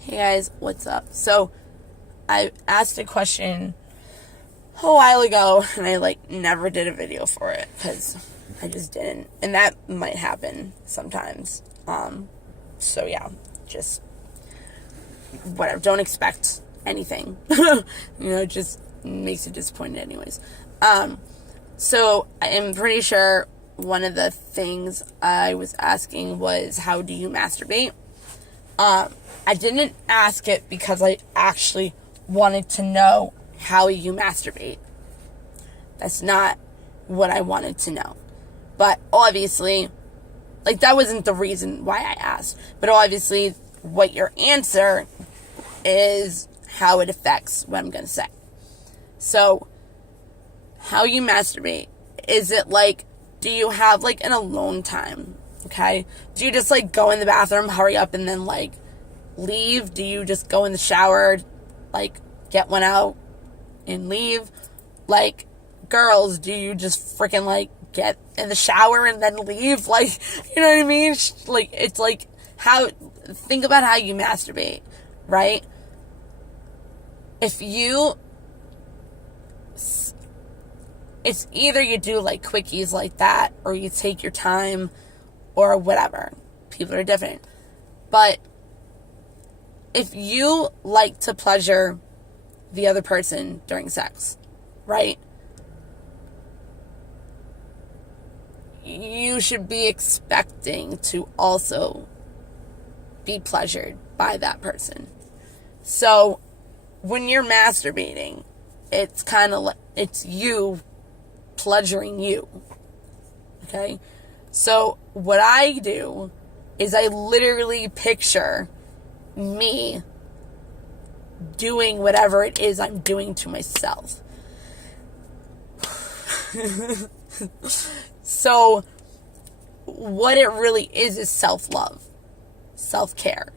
Hey guys, what's up? So, I asked a question a while ago, and I never did a video for it because I just didn't, and that might happen sometimes. So yeah, just whatever. Don't expect anything. It just makes you disappointed, anyways. So I'm pretty sure one of the things I was asking was, how do you masturbate? I didn't ask it because I actually wanted to know how you masturbate. That's not what I wanted to know. But obviously, that wasn't the reason why I asked. But obviously, what your answer is how it affects what I'm going to say. So, how you masturbate, is it do you have an alone time? Okay? Do you just go in the bathroom, hurry up, and then leave? Do you just go in the shower, get one out and leave? Girls, do you just freaking get in the shower and then leave? You know what I mean? It's how, think about how you masturbate, right? If you, it's either you do quickies like that, or you take your time, or whatever. People are different. But if you like to pleasure the other person during sex, right? You should be expecting to also be pleasured by that person. So when you're masturbating, it's kind of it's you pleasuring you. Okay? So what I do is I literally picture me doing whatever it is I'm doing to myself. So what it really is self-love, self-care.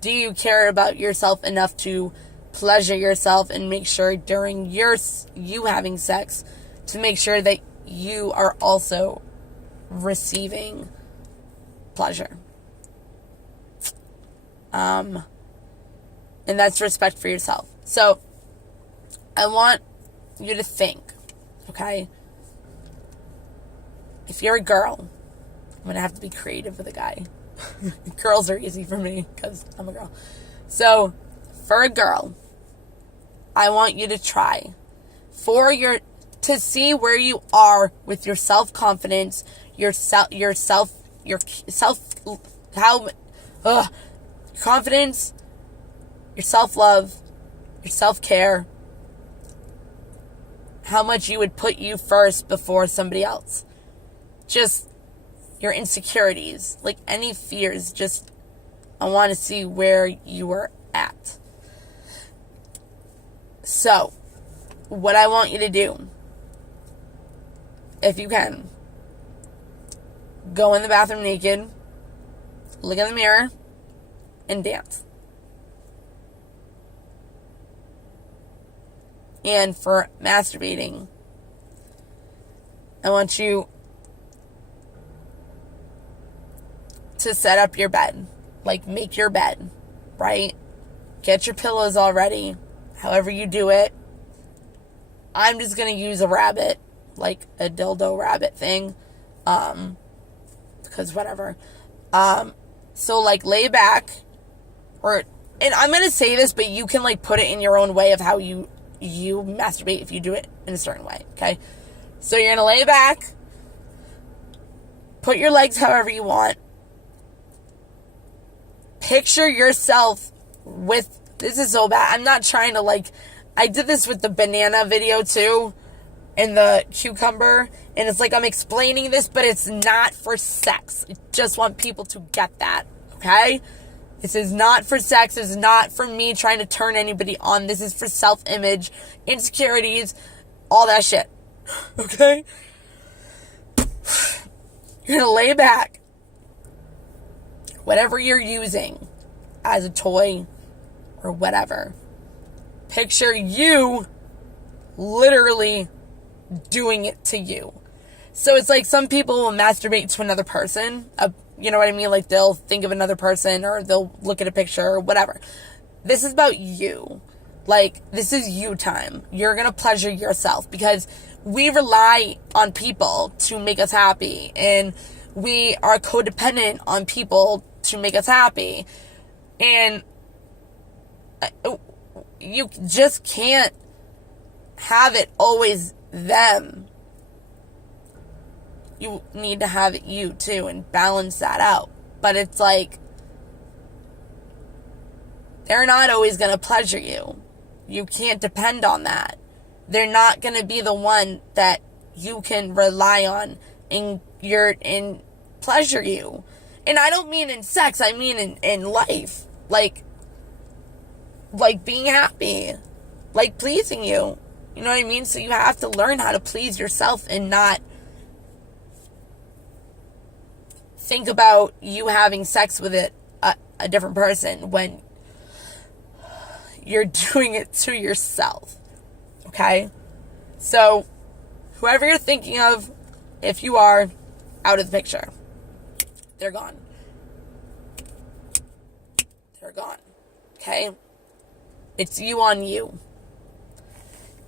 Do you care about yourself enough to pleasure yourself and make sure during you having sex to make sure that you are also receiving pleasure? And that's respect for yourself. So I want you to think, okay? If you're a girl, I'm going to have to be creative with a guy. Girls are easy for me because I'm a girl. So for a girl, I want you to try to see where you are with your self-confidence, confidence, your self-love, your self-care, how much you would put you first before somebody else. Just your insecurities, any fears, just I want to see where you are at. So, what I want you to do, if you can, go in the bathroom naked, look in the mirror, and dance. And for masturbating, I want you to set up your bed. Make your bed, right? Get your pillows all ready, however you do it. I'm just going to use a rabbit, a dildo rabbit thing, because whatever. So, lay back, and I'm going to say this, but you can, put it in your own way of how you masturbate if you do it in a certain way, okay? So you're going to lay back, put your legs however you want, picture yourself this is so bad, I'm not trying to I did this with the banana video too, and the cucumber, and it's I'm explaining this, but it's not for sex. I just want people to get that, okay? This is not for sex. This is not for me trying to turn anybody on. This is for self-image, insecurities, all that shit. Okay? You're going to lay back. Whatever you're using as a toy or whatever. Picture you literally doing it to you. So it's some people will masturbate to another person, You know what I mean? Like, they'll think of another person, or they'll look at a picture, or whatever. This is about you. Like, this is you time. You're gonna pleasure yourself, because we rely on people to make us happy, and we are codependent on people to make us happy. And you just can't have it always them. You need to have it you too, and balance that out. But it's like, they're not always going to pleasure you. You can't depend on that. They're not going to be the one that you can rely on and pleasure you. And I don't mean in sex, I mean in life. Like being happy. Like pleasing you. You know what I mean? So you have to learn how to please yourself and not think about you having sex with a different person when you're doing it to yourself. Okay? So, whoever you're thinking of, if you are, out of the picture. They're gone. They're gone. Okay? It's you on you.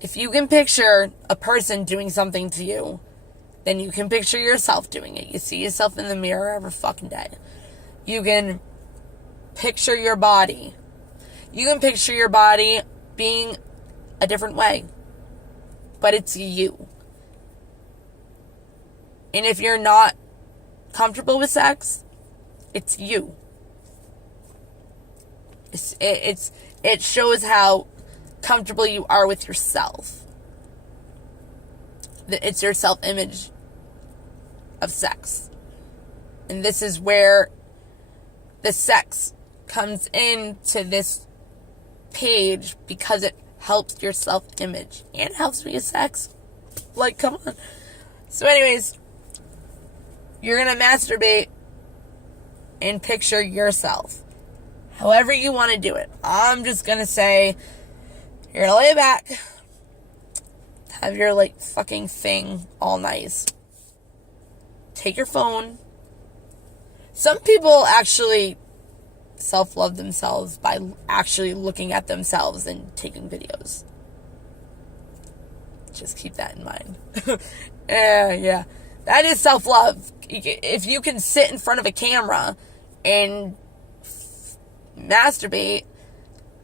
If you can picture a person doing something to you, then you can picture yourself doing it. You see yourself in the mirror every fucking day. You can picture your body. You can picture your body being a different way. But it's you. And if you're not comfortable with sex, it's you. It shows how comfortable you are with yourself. It's your self-image of sex. And this is where the sex comes into this page, because it helps your self-image and helps with your sex. Like, come on. So anyways, you're gonna masturbate and picture yourself however you want to do it. I'm just gonna say, you're gonna lay back, have your like fucking thing all nice, take your phone. Some people actually self-love themselves by actually looking at themselves and taking videos. Just keep that in mind. Yeah. That is self-love. If you can sit in front of a camera and masturbate,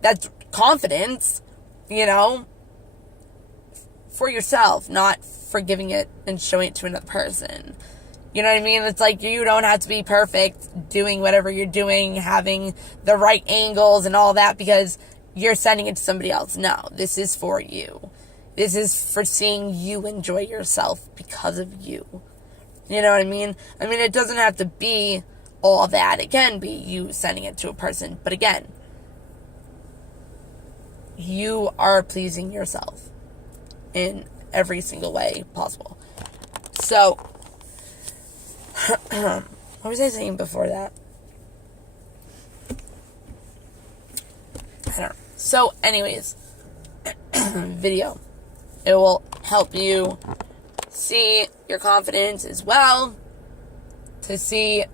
that's confidence, you know, for yourself, not for giving it and showing it to another person. You know what I mean? It's like, you don't have to be perfect doing whatever you're doing, having the right angles and all that, because you're sending it to somebody else. No, this is for you. This is for seeing you enjoy yourself because of you. You know what I mean? I mean, it doesn't have to be all that. It can be you sending it to a person. But again, you are pleasing yourself in every single way possible. So, what was I saying before that? I don't know. So, anyways, video. It will help you see your confidence as well. To see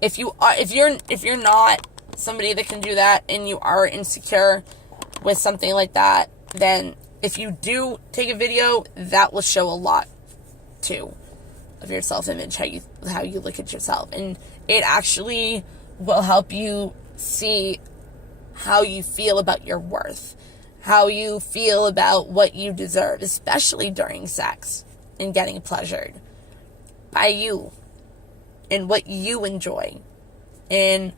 if you're not somebody that can do that and you are insecure with something like that, then if you do take a video, that will show a lot too of your self-image, how you look at yourself, and it actually will help you see how you feel about your worth, how you feel about what you deserve, especially during sex and getting pleasured by you and what you enjoy and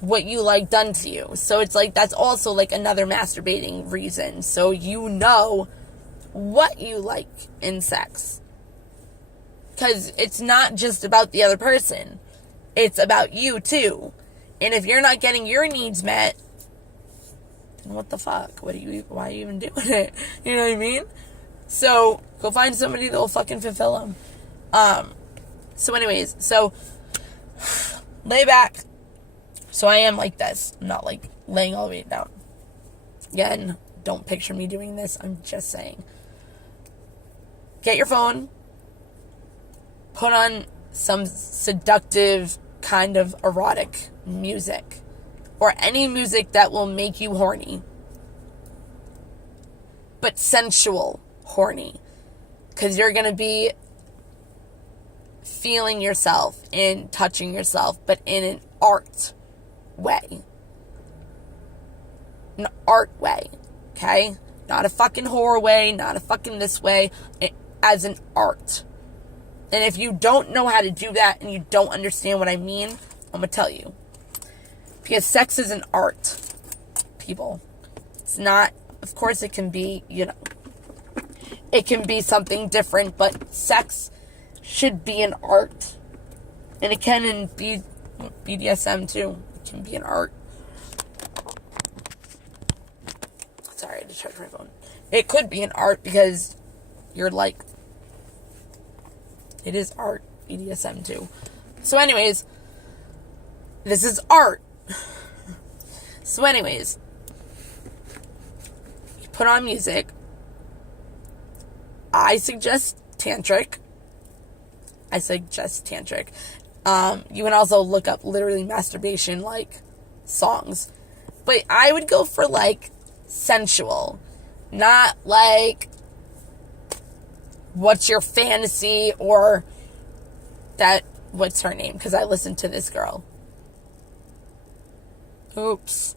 what you like done to you. So it's like, that's also like another masturbating reason, so you know what you like in sex. Because it's not just about the other person. It's about you, too. And if you're not getting your needs met, then what the fuck? Why are you even doing it? You know what I mean? So, go find somebody that will fucking fulfill them. So anyways, lay back. So I am like this. I'm not like laying all the way down. Again, don't picture me doing this. I'm just saying. Get your phone. Put on some seductive kind of erotic music, or any music that will make you horny, but sensual horny, because you're going to be feeling yourself and touching yourself, but in an art way. An art way, okay? Not a fucking horror way, not a fucking this way, as an art. And if you don't know how to do that and you don't understand what I mean, I'm going to tell you. Because sex is an art, people. It's not, of course it can be, it can be something different, but sex should be an art. And it can in BDSM too. It can be an art. Sorry, I had to charge my phone. It could be an art because you're like, it is art, BDSM too. So anyways, this is art. So anyways, you put on music. I suggest tantric. You can also look up literally masturbation, like, songs. But I would go for, like, sensual. Not, like, what's your fantasy, or that, what's her name? Because I listened to this girl. Oops.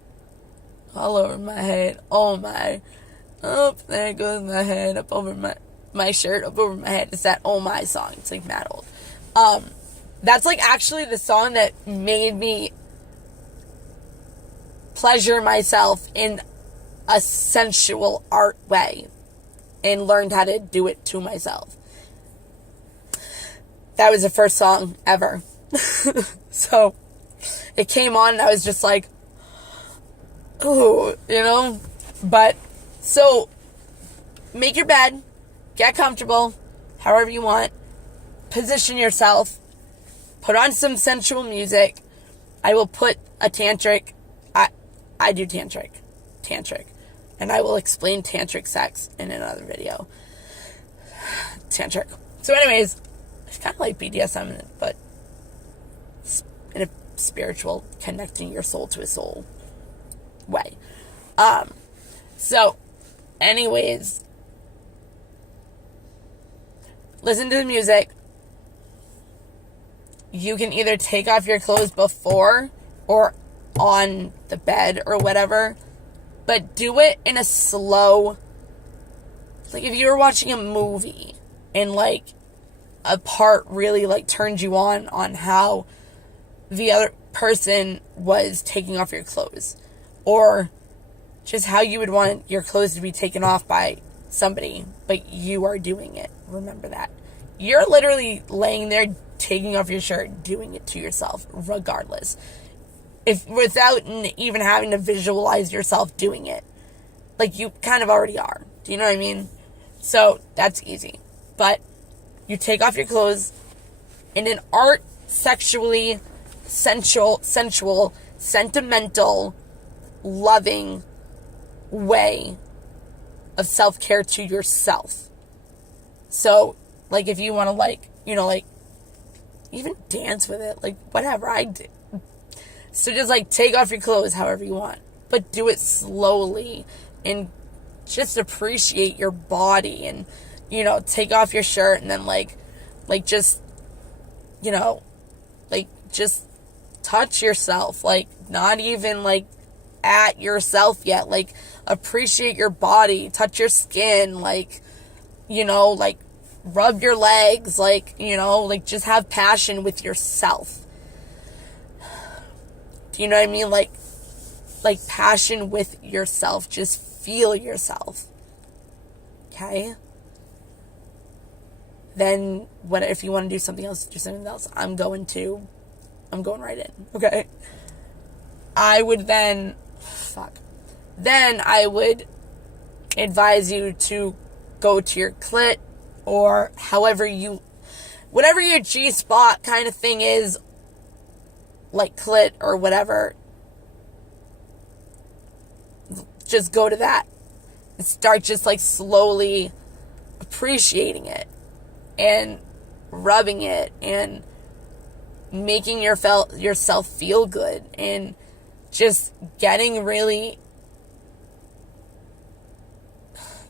All over my head. Oh, my. Oh, there goes my head up over my shirt, up over my head. It's that Oh My song. It's, like, mad old. That's, like, actually the song that made me pleasure myself in a sensual art way and learned how to do it to myself. That was the first song ever. So it came on and I was just like, ooh, But, so, make your bed, get comfortable, however you want, position yourself, put on some sensual music. I will put a tantric, I do tantric, and I will explain tantric sex in another video. Tantric. So anyways, it's kind of like BDSM, but in a spiritual, connecting your soul to a soul way. So, anyways, listen to the music. You can either take off your clothes before or on the bed or whatever, but do it in a slow, like if you were watching a movie and like a part really like turned you on how the other person was taking off your clothes, or just how you would want your clothes to be taken off by somebody, but you are doing it. Remember that. You're literally laying there taking off your shirt, doing it to yourself, regardless. If without even having to visualize yourself doing it. Like, you kind of already are. Do you know what I mean? So, that's easy. But, you take off your clothes in an art, sexually, sensual, sentimental, loving way of self-care to yourself. So, like, if you want to, like, even dance with it, like, whatever, I do. So just, like, take off your clothes however you want, but do it slowly, and just appreciate your body, and, take off your shirt, and then, just touch yourself, like, not even, like, at yourself yet, like, appreciate your body, touch your skin, like, rub your legs, just have passion with yourself. Do you know what I mean? Like passion with yourself, just feel yourself. Okay? Then, what if you want to do something else, do something else. I'm going right in, okay? I would then I would advise you to go to your clit, or whatever your G-spot kind of thing is, like clit or whatever, just go to that and start just like slowly appreciating it and rubbing it and making yourself feel good and just getting really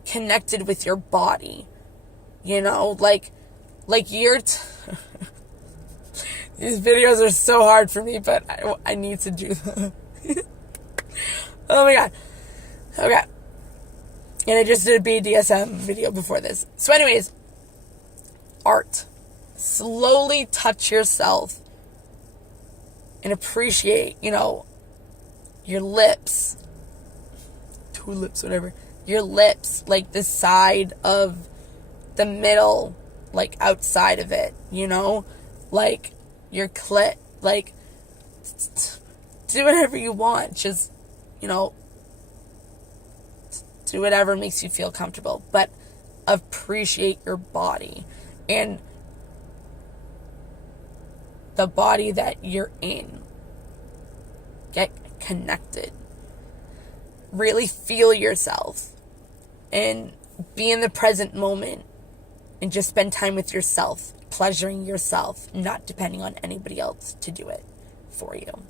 connected with your body. You know, like you're... These videos are so hard for me, but I need to do them. Oh my god. Okay. And I just did a BDSM video before this. So anyways, art. Slowly touch yourself and appreciate, you know, your lips. 2 lips, whatever. Your lips, like the side of the middle, like outside of it, you know? Like your clit, like do whatever you want. Just, you know, do whatever makes you feel comfortable, but appreciate your body and the body that you're in. Get connected. Really feel yourself and be in the present moment and just spend time with yourself, pleasuring yourself, not depending on anybody else to do it for you.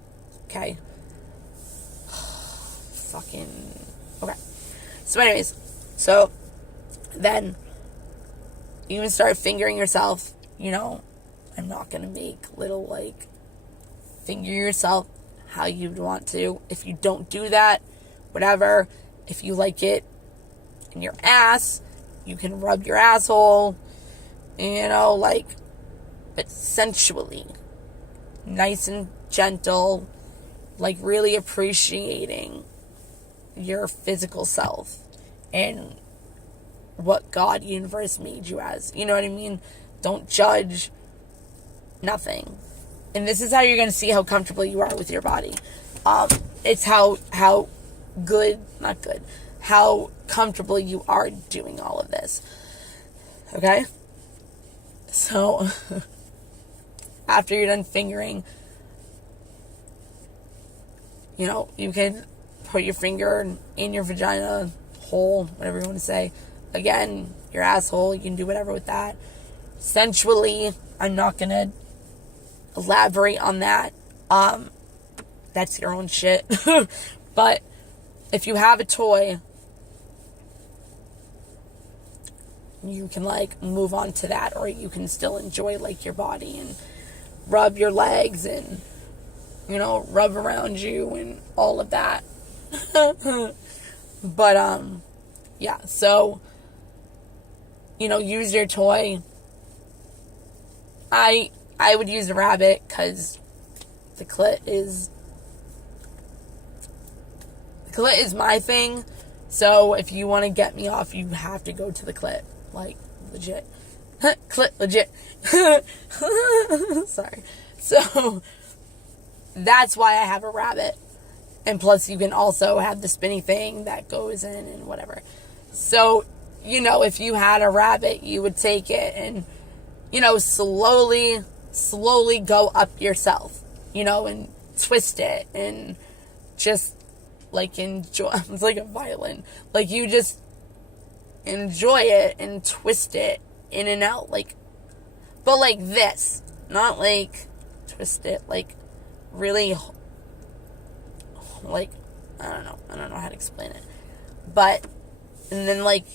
Okay? Fucking... Okay. So anyways, so then you can start fingering yourself. You know, I'm not going to make little, like, finger yourself how you'd want to. If you don't do that, whatever. If you like it in your ass, you can rub your asshole, you know, like, but sensually, nice and gentle, like really appreciating your physical self and what God, universe made you as. You know what I mean? Don't judge. Nothing. And this is how you're going to see how comfortable you are with your body. It's how comfortable you are doing all of this. Okay? So, after you're done fingering, you know, you can put your finger in your vagina hole, whatever you want to say. Again, your asshole, you can do whatever with that. Sensually, I'm not going to elaborate on that. That's your own shit. But if you have a toy, you can, like, move on to that, or you can still enjoy, like, your body and rub your legs and, you know, rub around you and all of that. But, yeah, so, you know, use your toy. I would use a rabbit, because the clit is my thing. So if you want to get me off, you have to go to the clit. Like, legit. Clit, legit. Sorry. So, that's why I have a rabbit. And plus, you can also have the spinny thing that goes in and whatever. So, you know, if you had a rabbit, you would take it and, you know, slowly go up yourself. You know, and twist it and just, like, enjoy. It's like a violin. Like, you just enjoy it and twist it in and out, like, but like this, not like twist it, like really, like, I don't know how to explain it, but, and then, like,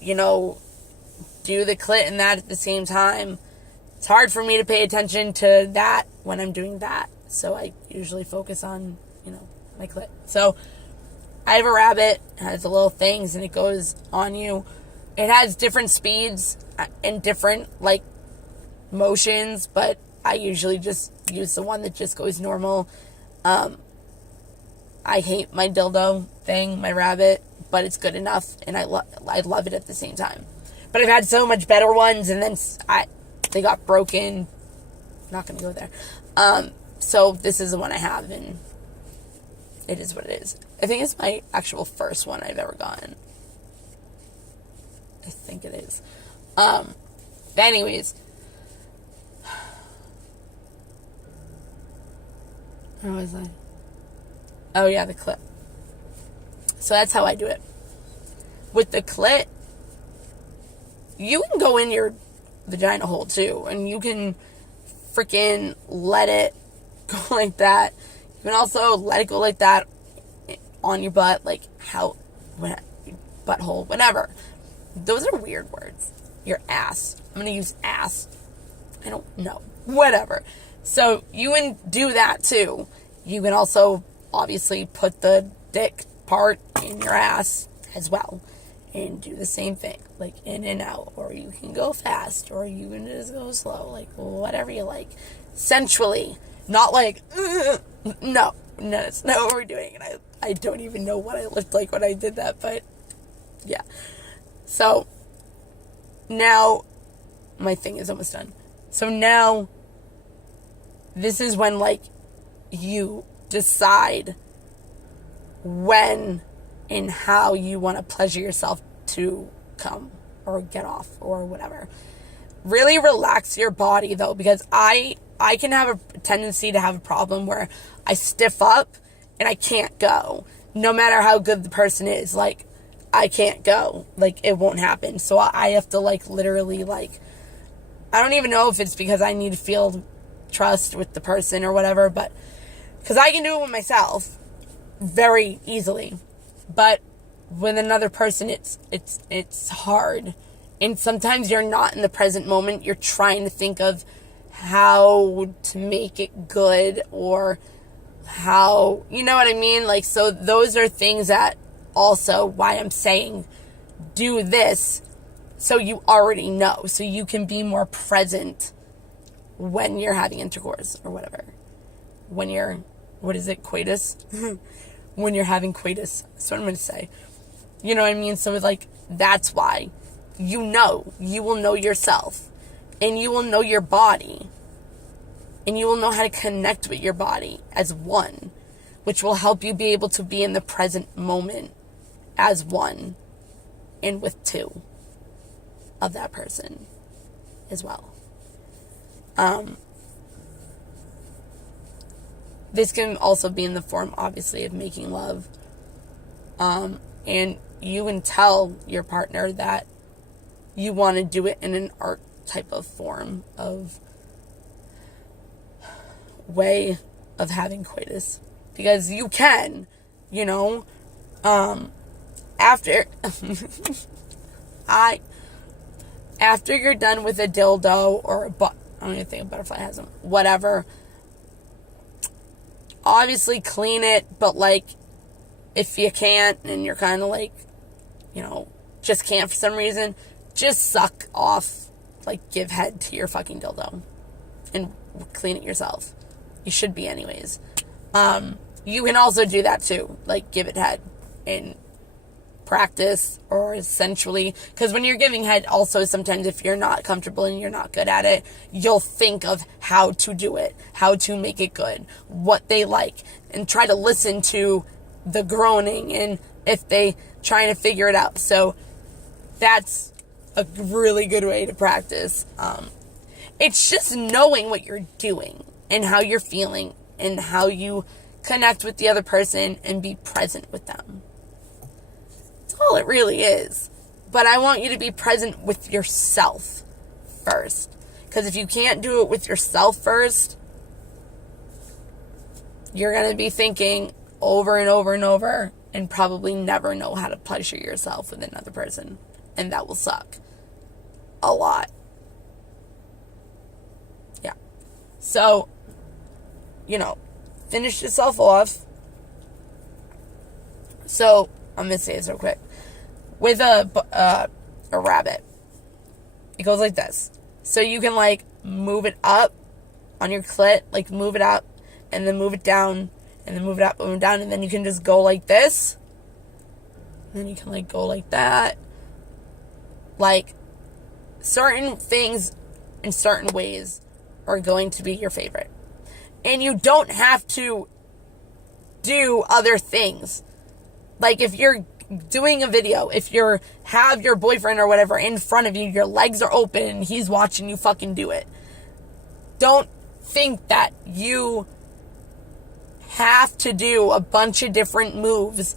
you know, do the clit and that at the same time. It's hard for me to pay attention to that when I'm doing that, so I usually focus on, you know, my clit. So I have a rabbit. It has the little things, and it goes on you. It has different speeds and different, like, motions, but I usually just use the one that just goes normal. I hate my dildo thing, my rabbit, but it's good enough, and I love it at the same time. But I've had so much better ones, and then they got broken. Not going to go there. So this is the one I have, and it is what it is. I think it's my actual first one I've ever gotten. I think it is. But anyways. Where was I? Oh yeah, the clit. So that's how I do it. With the clit, you can go in your vagina hole too, and you can freaking let it go like that. You can also let it go like that on your butt, like butthole, whatever. Those are weird words. Your ass. I'm going to use ass. I don't know. Whatever. So you can do that too. You can also obviously put the dick part in your ass as well and do the same thing, like in and out, or you can go fast, or you can just go slow, like whatever you like, sensually, not like no, that's not what we're doing. And I don't even know what I looked like when I did that, but yeah. So now my thing is almost done. So now this is when, like, you decide when and how you want to pleasure yourself to come or get off or whatever. Really relax your body, though, because I can have a tendency to have a problem where I stiff up and I can't go. No matter how good the person is, like, I can't go. Like, it won't happen. So I have to, like, literally, like, I don't even know if it's because I need to feel trust with the person or whatever, but because I can do it with myself very easily, but with another person it's hard. And sometimes you're not in the present moment. You're trying to think of how to make it good, or how, you know what I mean? Like, so those are things that also why I'm saying do this, so you already know, so you can be more present when you're having intercourse or whatever. When you're, what is it, coitus? When you're having coitus. That's what I'm going to say. You know what I mean? So it's like, that's why. You will know yourself. And you will know your body. And you will know how to connect with your body as one. Which will help you be able to be in the present moment as one. And with two of that person as well. This can also be in the form, obviously, of making love. And you can tell your partner that you want to do it in an art type of form of way of having coitus. Because you can, you know, after after you're done with a dildo or I don't even think a butterfly has them, whatever, obviously clean it, but like, if you can't and you're kind of like, you know, just can't for some reason, just suck off, like, give head to your fucking dildo and clean it yourself. You should be anyways. You can also do that too, like, give it head and practice, or sensually, because when you're giving head, also sometimes if you're not comfortable and you're not good at it, you'll think of how to do it, how to make it good, what they like, and try to listen to the groaning and if they trying to figure it out. So that's a really good way to practice. It's just knowing what you're doing and how you're feeling and how you connect with the other person and be present with them. All it really is. But I want you to be present with yourself first. Because if you can't do it with yourself first, you're going to be thinking over and over and over and probably never know how to pleasure yourself with another person. And that will suck. A lot. Yeah. So, you know, finish yourself off. So, I'm going to say this real quick. With a rabbit, it goes like this. So you can, like, move it up on your clit, like, move it up, and then move it down, and then move it up, move it down, and then you can just go like this. And then you can, like, go like that. Like, certain things in certain ways are going to be your favorite. And you don't have to do other things. Like, if you're doing a video, if you have your boyfriend or whatever in front of you, your legs are open and he's watching you fucking do it, don't think that you have to do a bunch of different moves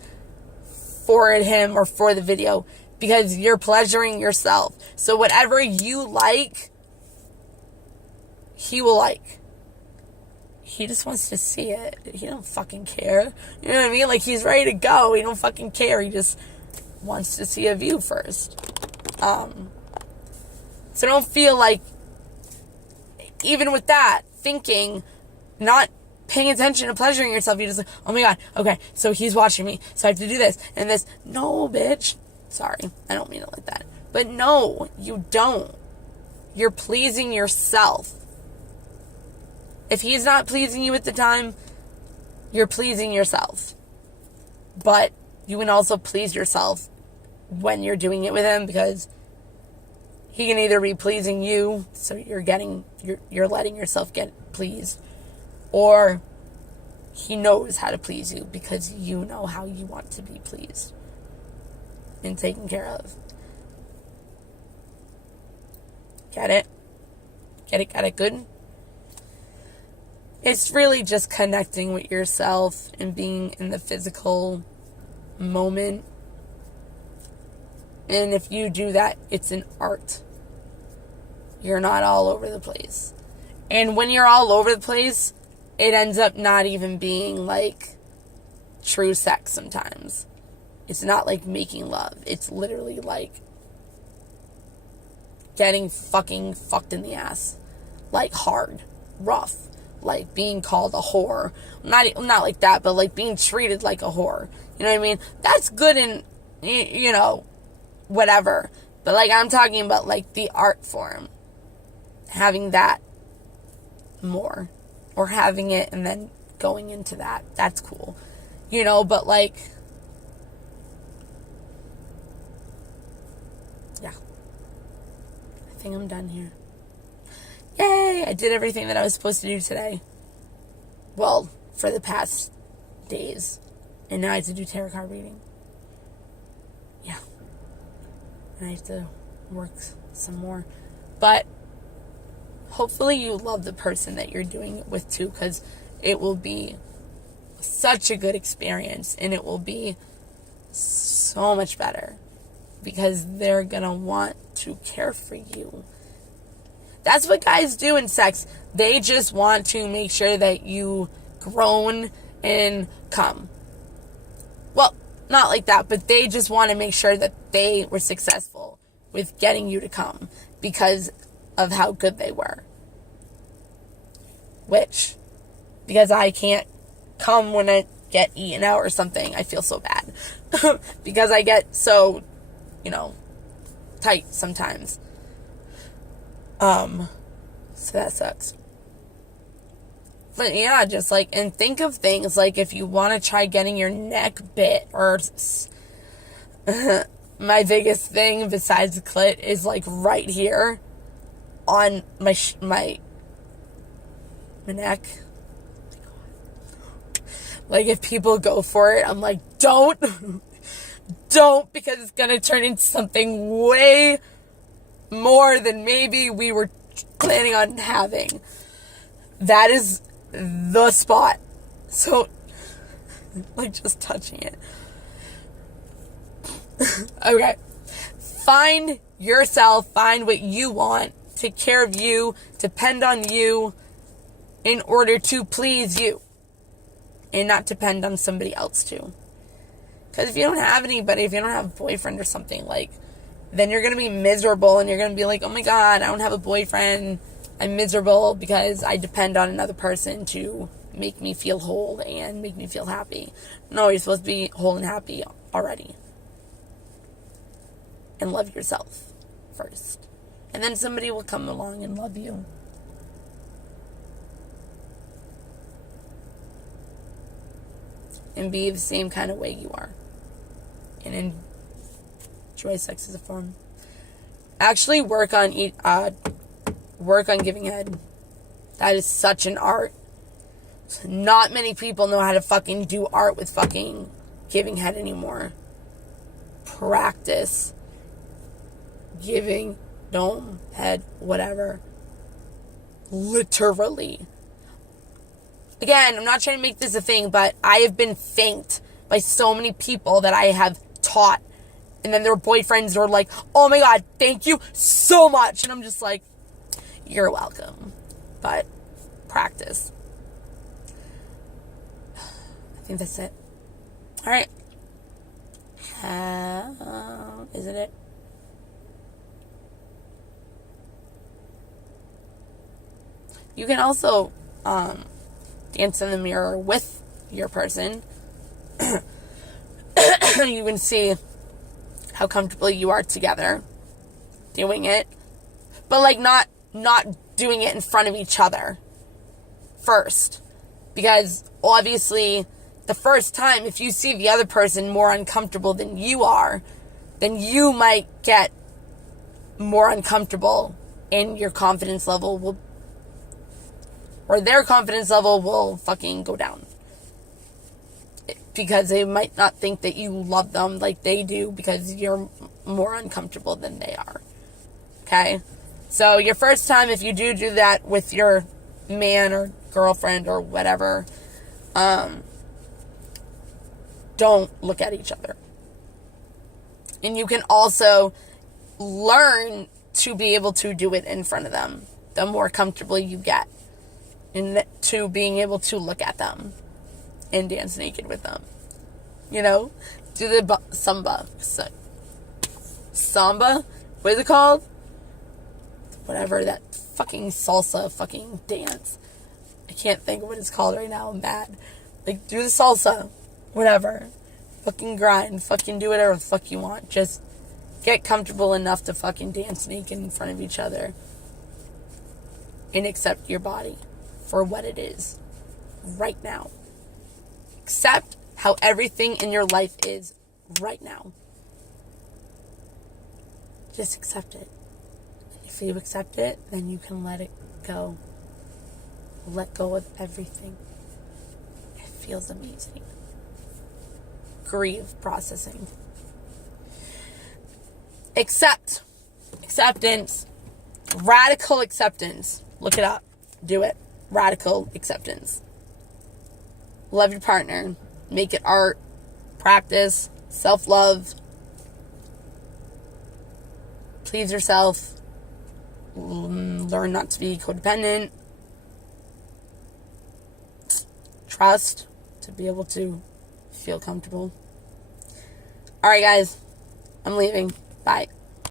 for him or for the video, because you're pleasuring yourself. So whatever you like, he will like, he just wants to see it. He don't fucking care. You know what I mean? Like, he's ready to go. He don't fucking care. He just wants to see a view first. So don't feel like, even with that, thinking, not paying attention to pleasuring yourself, you're just like, oh my god, okay, so he's watching me, so I have to do this, and this. No, bitch. Sorry, I don't mean it like that. But no, you don't. You're pleasing yourself. If he's not pleasing you at the time, you're pleasing yourself. But you can also please yourself when you're doing it with him, because he can either be pleasing you, so you're letting yourself get pleased, or he knows how to please you because you know how you want to be pleased and taken care of. Get it? Got it good? It's really just connecting with yourself and being in the physical moment. And if you do that, it's an art. You're not all over the place. And when you're all over the place, it ends up not even being like true sex sometimes. It's not like making love. It's literally like getting fucking fucked in the ass. Like hard, rough. Like being called a whore. Not like that, but like being treated like a whore. You know what I mean? That's good in, you know, whatever. But like, I'm talking about like the art form. Having that more. Or having it and then going into that. That's cool. You know, but like, yeah. I think I'm done here. Yay! I did everything that I was supposed to do today. Well, for the past days. And now I have to do tarot card reading. Yeah. And I have to work some more. But hopefully you love the person that you're doing it with too, because it will be such a good experience, and it will be so much better because they're gonna want to care for you. That's what guys do in sex. They just want to make sure that you groan and come. Well, not like that, but they just want to make sure that they were successful with getting you to come because of how good they were. Which, because I can't come when I get eaten out or something, I feel so bad. Because I get so, you know, tight sometimes. So that sucks. But yeah, just like, and think of things like if you want to try getting your neck bit, or my biggest thing besides the clit is like right here on my neck. Like if people go for it, I'm like, don't, because it's gonna turn into something way more than maybe we were planning on having. That is the spot. So, like, just touching it. Okay. Find yourself. Find what you want. Take care of you. Depend on you in order to please you. And not depend on somebody else too. Because if you don't have anybody, if you don't have a boyfriend or something, like, then you're going to be miserable and you're going to be like, oh my god, I don't have a boyfriend. I'm miserable because I depend on another person to make me feel whole and make me feel happy. No, you're supposed to be whole and happy already. And love yourself first. And then somebody will come along and love you. And be the same kind of way you are. And enjoy sex as a form. Actually work on giving head. That is such an art. Not many people know how to fucking do art with fucking giving head anymore. Practice giving dome, head, whatever. Literally. Again, I'm not trying to make this a thing, but I have been thanked by so many people that I have taught. And then their boyfriends are like, oh my god, thank you so much. And I'm just like, you're welcome. but practice. I think that's it. All right. Is it? You can also dance in the mirror with your person. You can see how comfortable you are together doing it, but like not doing it in front of each other first, because obviously the first time, if you see the other person more uncomfortable than you are, then you might get more uncomfortable, and your confidence level will, or their confidence level will fucking go down. Because they might not think that you love them like they do because you're more uncomfortable than they are. Okay? So your first time, if you do that with your man or girlfriend or whatever, don't look at each other. And you can also learn to be able to do it in front of them the more comfortable you get into being able to look at them and dance naked with them. You know? Do the samba. Samba? What is it called? Whatever, that fucking salsa fucking dance. I can't think of what it's called right now. I'm bad. Like, do the salsa. Whatever. Fucking grind. Fucking do whatever the fuck you want. Just get comfortable enough to fucking dance naked in front of each other. And accept your body for what it is. Right now. Accept how everything in your life is right now. Just accept it. If you accept it, then you can let it go. Let go of everything. It feels amazing. Grieve processing. Acceptance. Radical acceptance. Look it up. Do it. Radical acceptance. Love your partner. Make it art. Practice. Self-love. Please yourself. Learn not to be codependent. Trust to be able to feel comfortable. Alright, guys. I'm leaving. Bye.